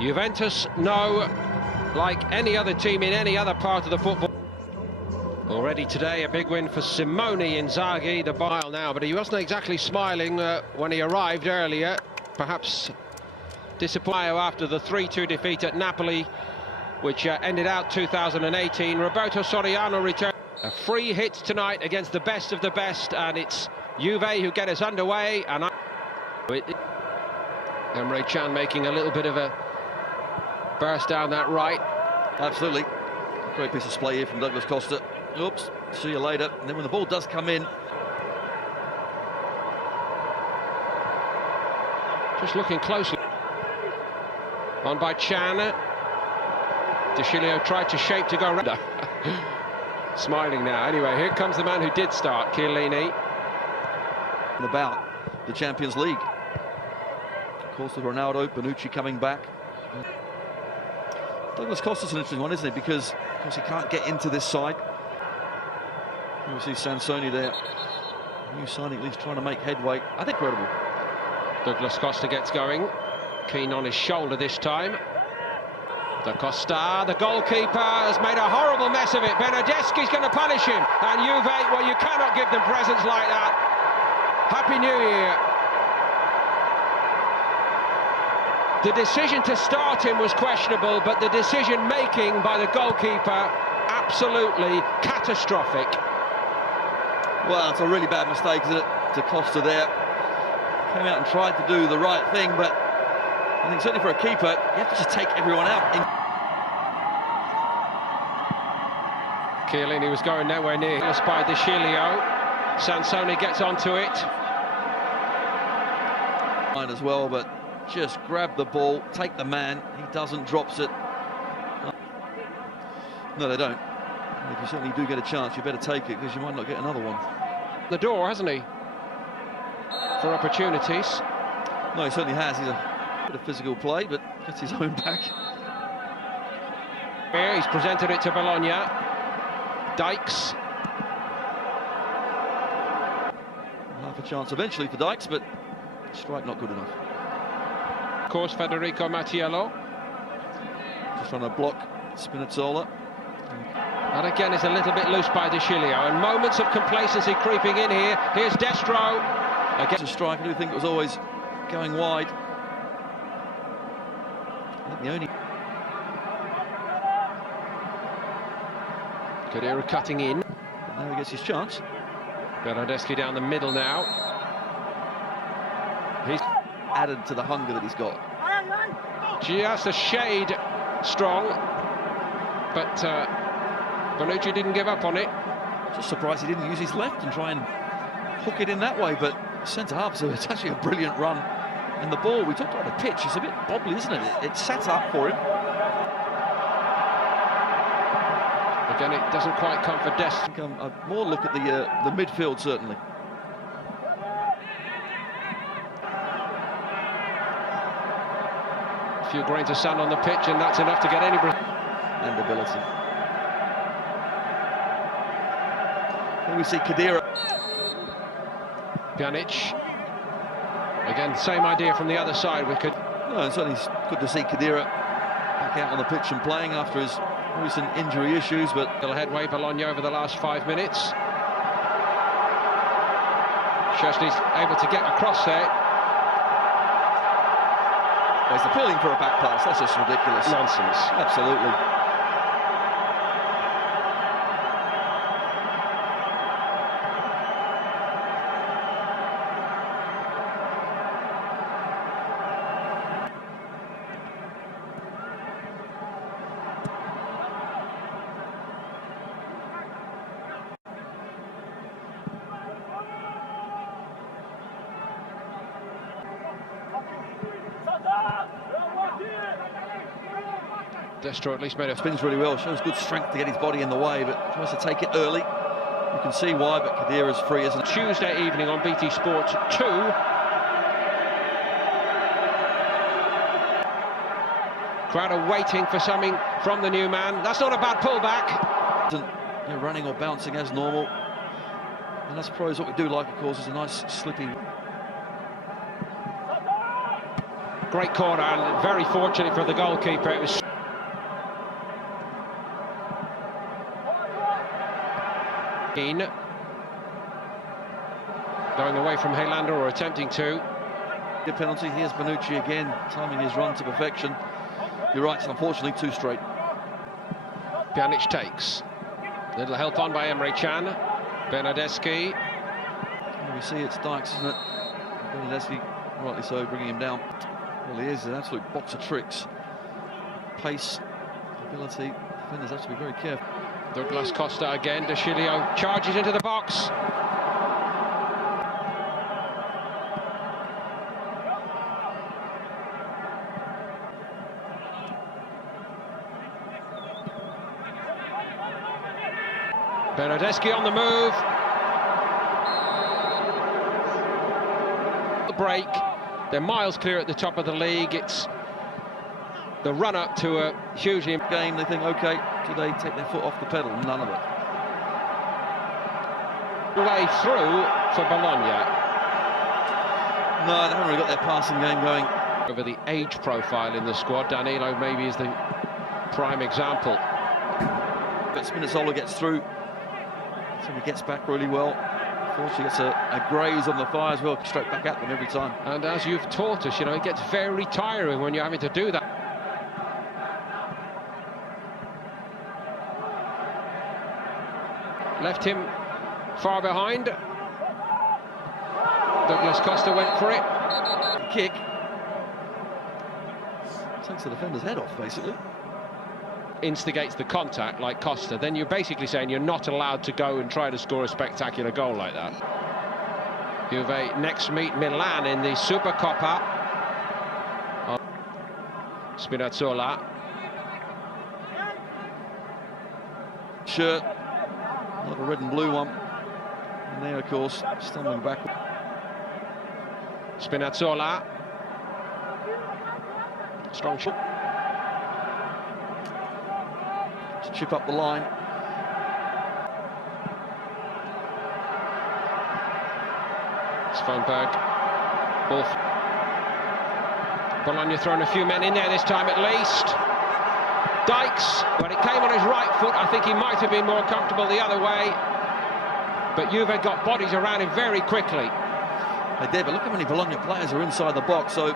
Juventus know, like any other team in any other part of the football. Already today, a big win for Simone Inzaghi, the bile now, but he wasn't exactly smiling when he arrived earlier. Perhaps disappointed after the 3-2 defeat at Napoli, which ended out 2018. Roberto Soriano returned. A free hit tonight against the best of the best, and it's Juve who get us underway. And Emre Can making a little bit of a burst down that right. Absolutely. Great piece of display here from Douglas Costa. Oops, see you later. And then when the ball does come in, just looking closely. On by Can. De Chilio tried to shape to go round. Smiling now. Anyway, here comes the man who did start, Chiellini. About the Champions League. Of course, with Ronaldo, Bonucci coming back. Douglas Costa's an interesting one, isn't it? Because, of course, he can't get into this side. You see Sansoni there. New signing, at least trying to make headway. I think incredible. Douglas Costa gets going. Keen on his shoulder this time. Da Costa, the goalkeeper, has made a horrible mess of it. Bernardeschi's going to punish him. And Juve, well, you cannot give them presents like that. Happy New Year. The decision to start him was questionable, but the decision-making by the goalkeeper, absolutely catastrophic. Well, it's a really bad mistake, isn't it, to Costa there. Came out and tried to do the right thing, but I think certainly for a keeper, you have to just take everyone out. Chiellini was going nowhere near. Lost by De Chilio. Sansoni gets onto it. As well, but just grab the ball, take the man. He doesn't, drops it. No, they don't. If you certainly do get a chance, you better take it, because you might not get another one. The door, hasn't he? For opportunities. No, he certainly has. He's a bit of physical play, but gets his own back. Here, he's presented it to Bologna. Dykes. Half a chance eventually for Dykes, but strike not good enough. Of course, Federico Mattiello. Just trying to block Spinazzola. That again is a little bit loose by De Chilio, and moments of complacency creeping in here. Here's Destro. Against a strike, I do think it was always going wide. I think the only... Khedira cutting in. But now he gets his chance. Bernardeschi down the middle now. He's added to the hunger that he's got. Just a shade strong, but Bonucci didn't give up on it. Just surprised he didn't use his left and try and hook it in that way, but centre half, so it's actually a brilliant run. And the ball, we talked about the pitch, it's a bit bobbly, isn't it? It's set up for him. Again, it doesn't quite come for Dest. A more look at the midfield, certainly. A few grains of sand on the pitch, and that's enough to get any... And ability. Here we see Khedira. Pjanic. Again, same idea from the other side. We could... No, it's certainly good to see Khedira back out on the pitch and playing after his recent injury issues, but... Little headway, Bologna over the last 5 minutes. Szczesny's able to get across there. Well, he's appealing for a back pass. That's just ridiculous. Nonsense. Absolutely. Destro at least made a... Spins really well, shows good strength to get his body in the way, but tries to take it early. You can see why, but Khedira's free, isn't it? Tuesday evening on BT Sport 2. Crowd are waiting for something from the new man. That's not a bad pullback. Isn't running or bouncing as normal. And us pros, what we do like, of course, is a nice slippy. Great corner and very fortunate for the goalkeeper. It was Keane going away from Helander, or attempting to. Good penalty. Here's Bonucci again, timing his run to perfection. You're right, it's unfortunately too straight. Pjanic takes. Little help on by Emre Can. Bernardeschi. We see it's Dykes, isn't it? Bernardeschi, rightly so, bringing him down. Well, he is an absolute box of tricks. Pace, ability. Defenders have to be very careful. Douglas Costa again. De Chilio charges into the box. Bernardeschi on the move. The break. They're miles clear at the top of the league. It's the run-up to a hugely game. They think, OK, do they take their foot off the pedal? None of it. Way through for Bologna. No, they haven't really got their passing game going. Over the age profile in the squad, Danilo maybe is the prime example. But Spinazzola gets through. So he gets back really well. Unfortunately, gets a graze on the thigh as well, straight back at them every time. And as you've taught us, you know, it gets very tiring when you're having to do that. Left him far behind. Douglas Costa went for it. Kick. Takes the defender's head off, basically. Instigates the contact like Costa, then you're basically saying you're not allowed to go and try to score a spectacular goal like that. Juve next meet Milan in the Supercoppa. Spinazzola. Shirt, not a red and blue one. And there, of course, stumbling back. Spinazzola. Strong shot. Chip up the line. Svanberg. Ball. Bologna throwing a few men in there this time at least. Dykes, when it came on his right foot, I think he might have been more comfortable the other way. But Juve got bodies around him very quickly. They did, but look how many Bologna players are inside the box, so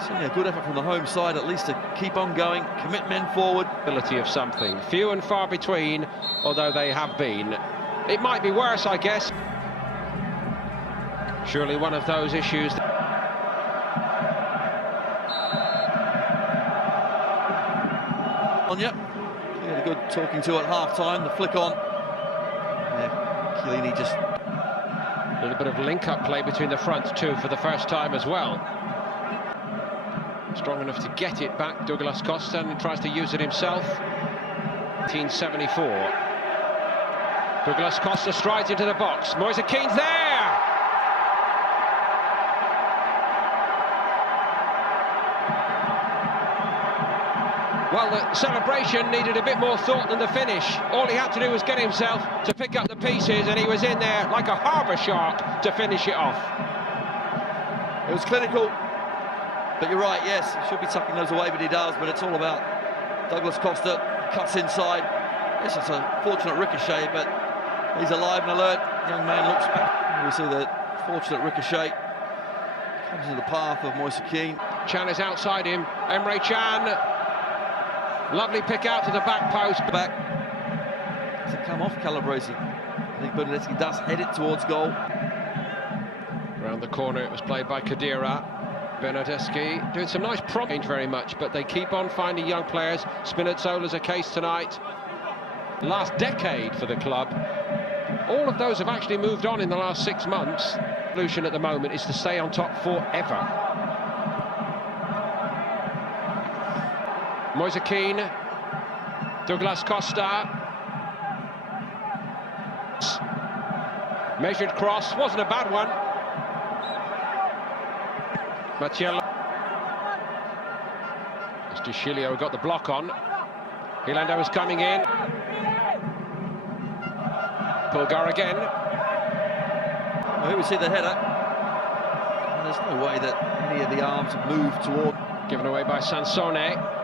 certainly a good effort from the home side, at least to keep on going, commit men forward. Ability of something. Few and far between, although they have been. It might be worse, I guess. Surely one of those issues. He had a good talking to at half-time, the flick on. Yeah, Chiellini just... A little bit of link-up play between the front two for the first time as well. Strong enough to get it back, Douglas Costa, and tries to use it himself. 1974. Douglas Costa strides into the box. Moise Keane's there! Well, the celebration needed a bit more thought than the finish. All he had to do was get himself to pick up the pieces, and he was in there like a harbour shark to finish it off. It was clinical. But you're right, yes, he should be tucking those away, but he does. But it's all about Douglas Costa, cuts inside. Yes, it's a fortunate ricochet, but he's alive and alert. Young man looks back. We see the fortunate ricochet. Comes into the path of Moise Keane. Can is outside him. Emre Can. Lovely pick out to the back post. Back. To come off Calabresi. I think Bernardeschi does head it towards goal. Round the corner, it was played by Khedira. Bernardeschi doing some nice prompt very much, but they keep on finding young players. Spinazzola's a case tonight. Last decade for the club. All of those have actually moved on in the last 6 months. The solution at the moment is to stay on top forever. Moise Keane, Douglas Costa. Measured cross, wasn't a bad one. Mattiello. De Chilio got the block on. Helander was coming in. Pulgar again. Well, here we see the header. And there's no way that any of the arms have moved toward. Given away by Sansone.